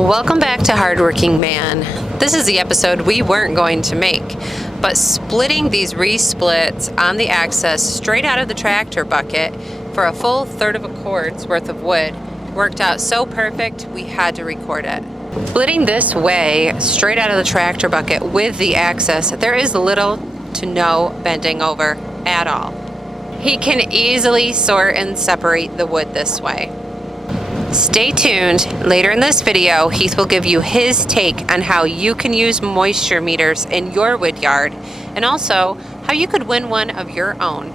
Welcome back to Hardworking Man. This is the episode we weren't going to make, but splitting these re-splits on the Axis straight out of the tractor bucket for a full third of a cord's worth of wood worked out so perfect we had to record it. Splitting this way straight out of the tractor bucket with the Axis, there is little to no bending over at all. He can easily sort and separate the wood this way. Stay tuned. Later in this video, Heath will give you his take on how you can use moisture meters in your woodyard and also how you could win one of your own.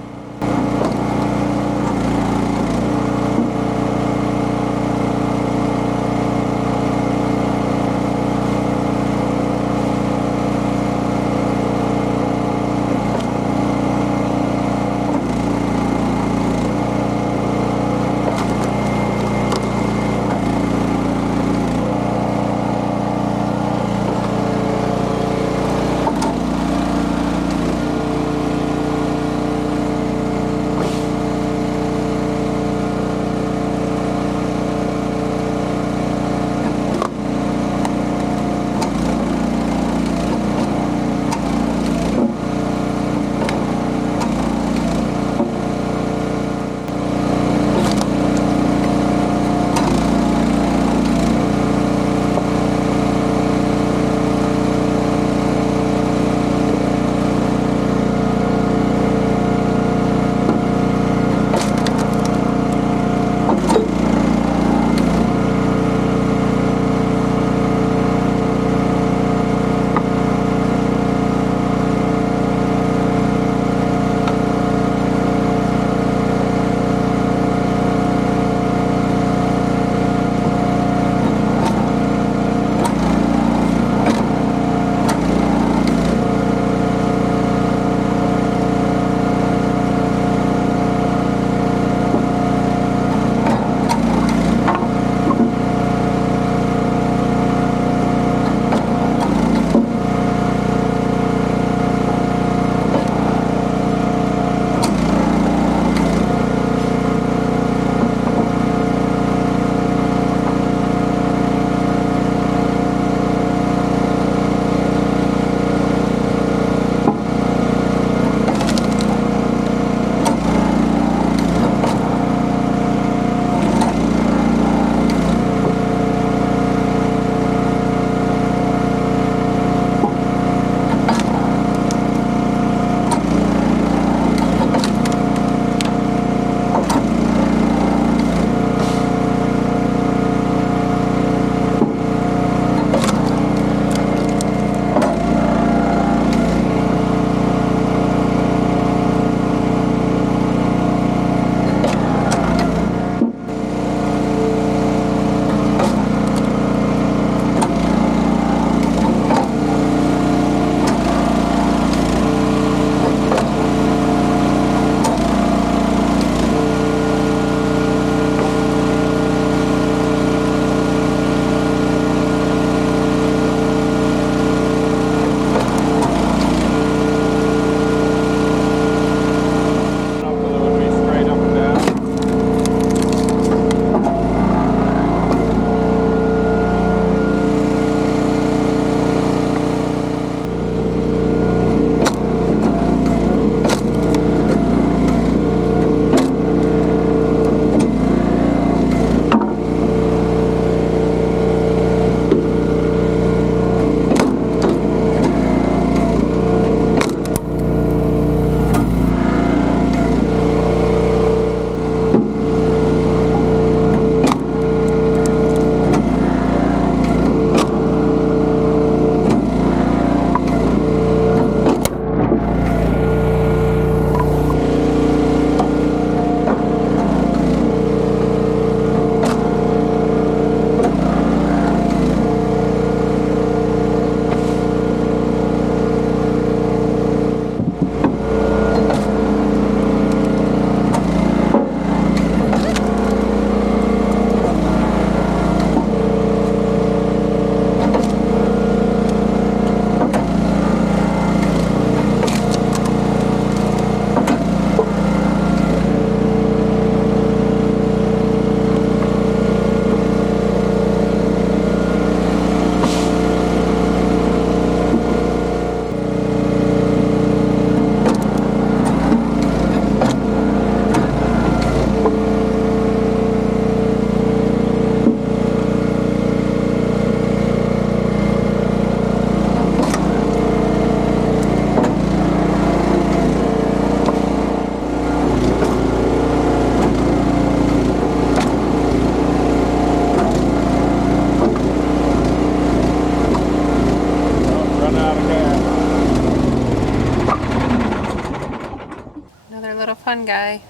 Another little fun guy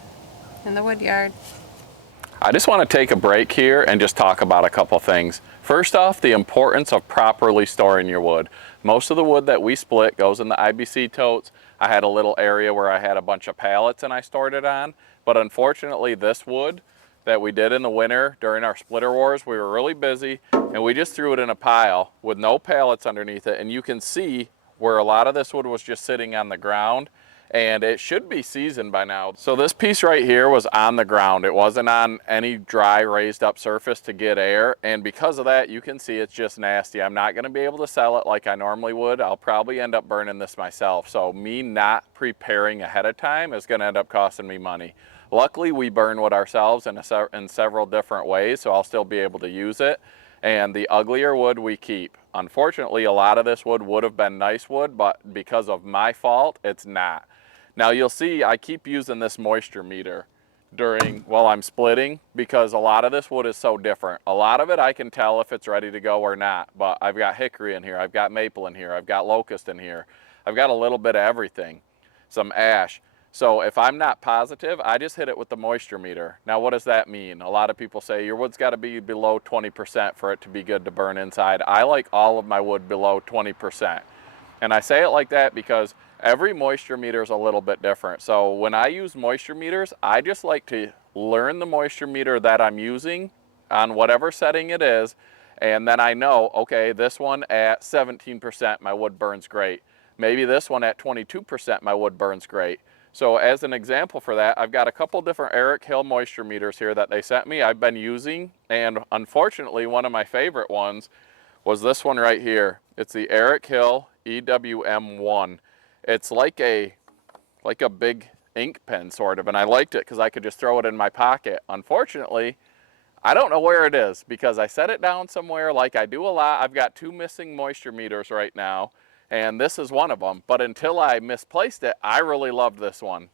in the wood yard. I just want to take a break here and just talk about a couple things. First off, the importance of properly storing your wood. Most of the wood that we split goes in the IBC totes. I had a little area where I had a bunch of pallets and I stored it on, but unfortunately this wood that we did in the winter during our splitter wars, we were really busy and we just threw it in a pile with no pallets underneath it, and you can see where a lot of this wood was just sitting on the ground, and it should be seasoned by now. So this piece right here was on the ground. It wasn't on any dry raised up surface to get air, and because of that you can see it's just nasty. I'm not going to be able to sell it like I normally would. I'll probably end up burning this myself, so me not preparing ahead of time is going to end up costing me money. Luckily we burn wood ourselves in several different ways, so I'll still be able to use it, and the uglier wood we keep. Unfortunately, a lot of this wood would have been nice wood, but because of my fault it's not. Now you'll see I keep using this moisture meter while I'm splitting, because a lot of this wood is so different. A lot of it I can tell if it's ready to go or not, but I've got hickory in here, I've got maple in here, I've got locust in here, I've got a little bit of everything, some ash. So if I'm not positive, I just hit it with the moisture meter. Now what does that mean? A lot of people say your wood's got to be below 20% for it to be good to burn inside. I like all of my wood below 20%. And I say it like that because every moisture meter is a little bit different. So when I use moisture meters, I just like to learn the moisture meter that I'm using on whatever setting it is, and then I know, okay, this one at 17% my wood burns great. Maybe this one at 22% my wood burns great. So as an example for that, I've got a couple different Erick Hill moisture meters here that they sent me I've been using, and unfortunately one of my favorite ones was this one right here. It's the Erick Hill EWM03 I. It's like a big ink pen sort of, and I liked it because I could just throw it in my pocket. Unfortunately, I don't know where it is because I set it down somewhere like I do a lot. I've got two missing moisture meters right now, and this is one of them. But until I misplaced it, I really loved this one.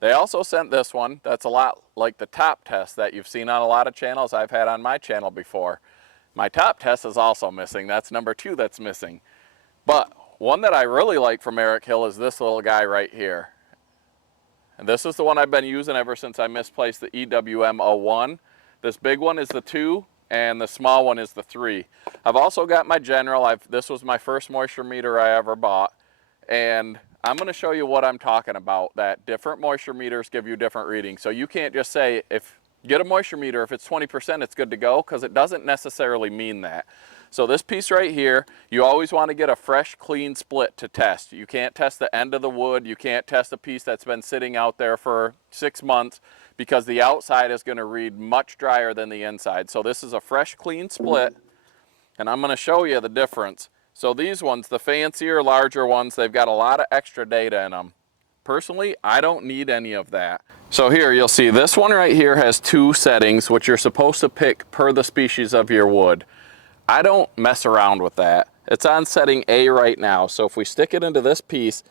They also sent this one that's a lot like the top test that you've seen on a lot of channels I've had on my channel before. My top test is also missing. That's number 2 that's missing. But one that I really like from Erick Hill is this little guy right here. And this is the one I've been using ever since I misplaced the EWM03 I. This big one is the 2 and the small one is the 3. I've also got my general. This was my first moisture meter I ever bought, and I'm going to show you what I'm talking about, that different moisture meters give you different readings. So you can't just say, get a moisture meter, if it's 20% it's good to go, because it doesn't necessarily mean that. So this piece right here, you always want to get a fresh, clean split to test. You can't test the end of the wood. You can't test a piece that's been sitting out there for 6 months, because the outside is going to read much drier than the inside. So this is a fresh, clean split, and I'm going to show you the difference. So these ones, the fancier, larger ones, they've got a lot of extra data in them. Personally, I don't need any of that. So here you'll see this one right here has 2 settings, which you're supposed to pick per the species of your wood. I don't mess around with that. It's on setting A right now. So if we stick it into this piece,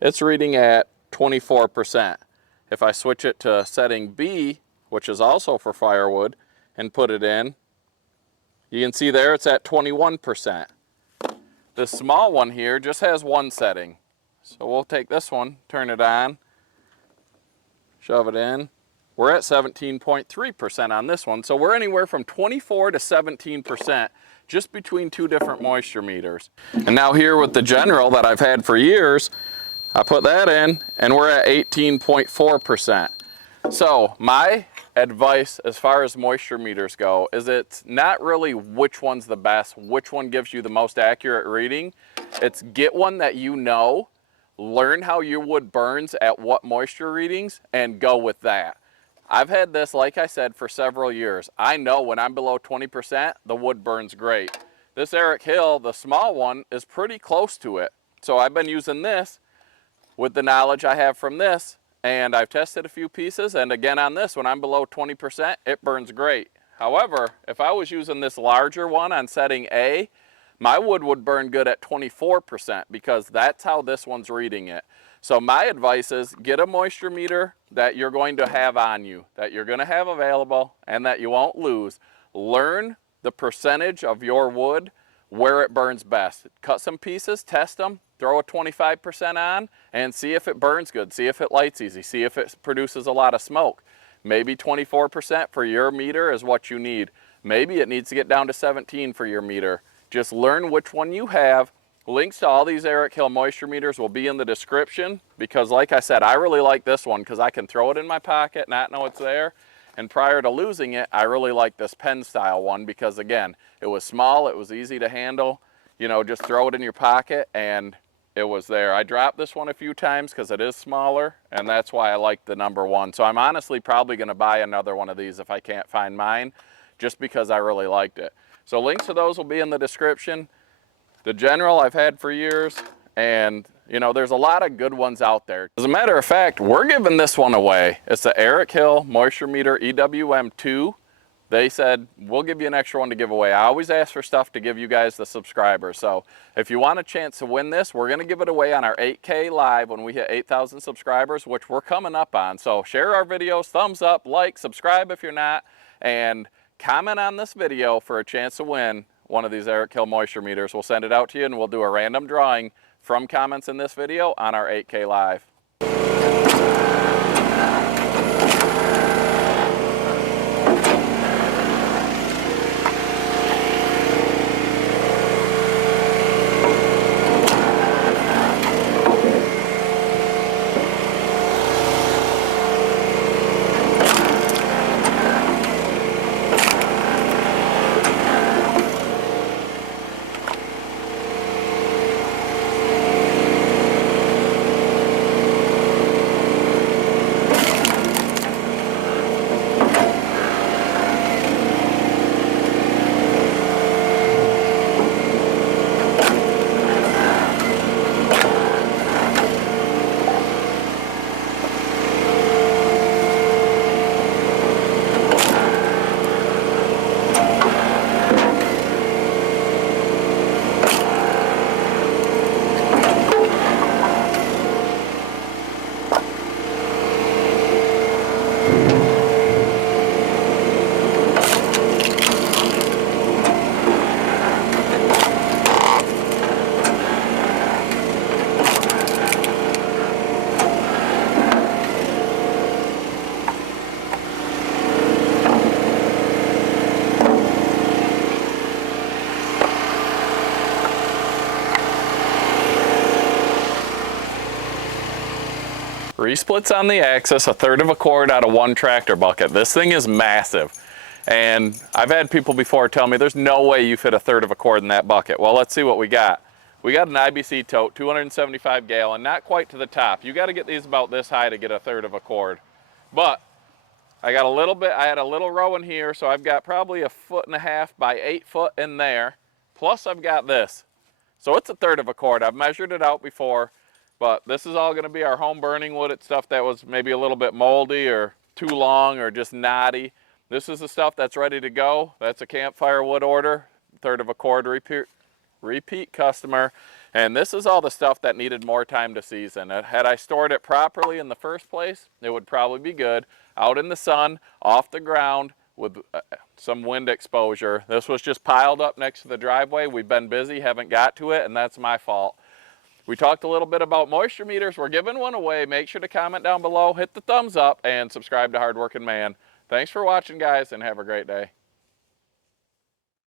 it's reading at 24%. If I switch it to setting B, which is also for firewood, and put it in, you can see there it's at 21%. This small one here just has 1 setting. So we'll take this one, turn it on, shove it in. We're at 17.3% on this one. So we're anywhere from 24 to 17% just between 2 different moisture meters. And now here with the general that I've had for years, I put that in and we're at 18.4%. So my advice as far as moisture meters go is it's not really which one's the best, which one gives you the most accurate reading. It's get one that you know, learn how your wood burns at what moisture readings, and go with that. I've had this, like I said, for several years. I know when I'm below 20%, the wood burns great. This Erick Hill, the small one, is pretty close to it. So I've been using this with the knowledge I have from this, and I've tested a few pieces, and again on this, when I'm below 20%, it burns great. However, if I was using this larger one on setting A, my wood would burn good at 24% because that's how this one's reading it. So my advice is get a moisture meter that you're going to have on you, that you're going to have available, and that you won't lose. Learn the percentage of your wood where it burns best. Cut some pieces, test them, throw a 25% on and see if it burns good, see if it lights easy, see if it produces a lot of smoke. Maybe 24% for your meter is what you need. Maybe it needs to get down to 17 for your meter. Just learn which one you have. Links to all these Erick Hill moisture meters will be in the description, because like I said, I really like this one because I can throw it in my pocket, not know it's there. And prior to losing it, I really like this pen style one because, again, it was small, it was easy to handle. You know, just throw it in your pocket and it was there. I dropped this one a few times because it is smaller, and that's why I like the number one. So I'm honestly probably going to buy another one of these if I can't find mine, just because I really liked it. So links to those will be in the description. The General I've had for years, and you know, there's a lot of good ones out there. As a matter of fact, we're giving this one away. It's the Erick Hill Moisture Meter EWM03 I. They said, we'll give you an extra one to give away. I always ask for stuff to give you guys, the subscribers. So if you want a chance to win this, we're gonna give it away on our 8K live when we hit 8,000 subscribers, which we're coming up on. So share our videos, thumbs up, like, subscribe if you're not, and comment on this video for a chance to win one of these Erick Hill moisture meters. We'll send it out to you and we'll do a random drawing from comments in this video on our 8K live. Resplits on the Axis, 1/3 of a cord out of one tractor bucket. This thing is massive. And I've had people before tell me there's no way you fit 1/3 of a cord in that bucket. Well, let's see what we got. We got an IBC tote, 275 gallon, not quite to the top. You got to get these about this high to get 1/3 of a cord. But I got a little bit, I had a little row in here, so I've got probably 1.5 foot by 8 foot in there. Plus I've got this. So it's 1/3 of a cord. I've measured it out before. But this is all going to be our home burning wood. It's stuff that was maybe a little bit moldy or too long or just knotty. This is the stuff that's ready to go. That's a campfire wood order, 1/3 of a cord repeat customer. And this is all the stuff that needed more time to season. Had I stored it properly in the first place, it would probably be good. Out in the sun, off the ground, with some wind exposure. This was just piled up next to the driveway. We've been busy, haven't got to it, and that's my fault. We talked a little bit about moisture meters. We're giving one away. Make sure to comment down below, hit the thumbs up, and subscribe to Hardworking Man. Thanks for watching, guys, and have a great day.